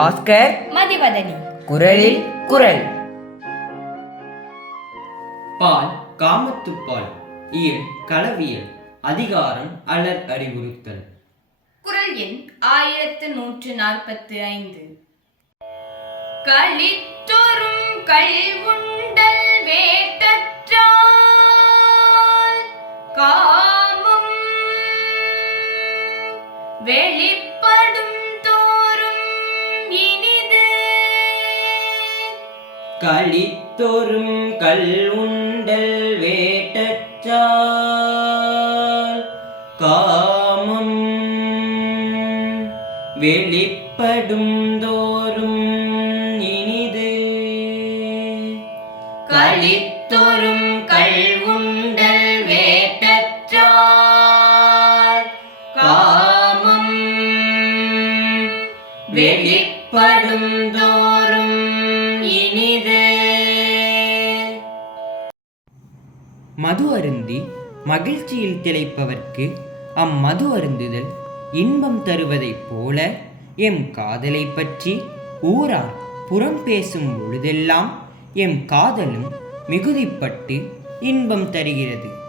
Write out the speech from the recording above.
பாஸ்கர் மதிவதனி. குரலில் குரல். பால் காமத்துப்பால் இயல் களவியல் அதிகாரம் அலர் அறிவுறுத்தல். குரல் எண் 1145. களித்தொறும் கள்வுண்டல் வேட்டற்றால் காமம் வெளிப்படும் தோறும் இனிது. களித்தொறும் கள்வுண்டல் வேட்டற்றால் காமம் வெளிப்படும் தோறும் இனிது. களித்தொறும் கள்வுண்டல் வேட்டற்றால் காமம் வெளிப்படும் தோறும் இனிது. மது அருந்தி மகிழ்ச்சியில் திளைப்பவர்க்கு அம்மது அருந்துதல் இன்பம் தருவதைப் போல எம் காதலை பற்றி ஊரார் புறம் பேசும் பொழுதெல்லாம் எம் காதலும் மிகுதிப்பட்டு இன்பம் தருகிறது.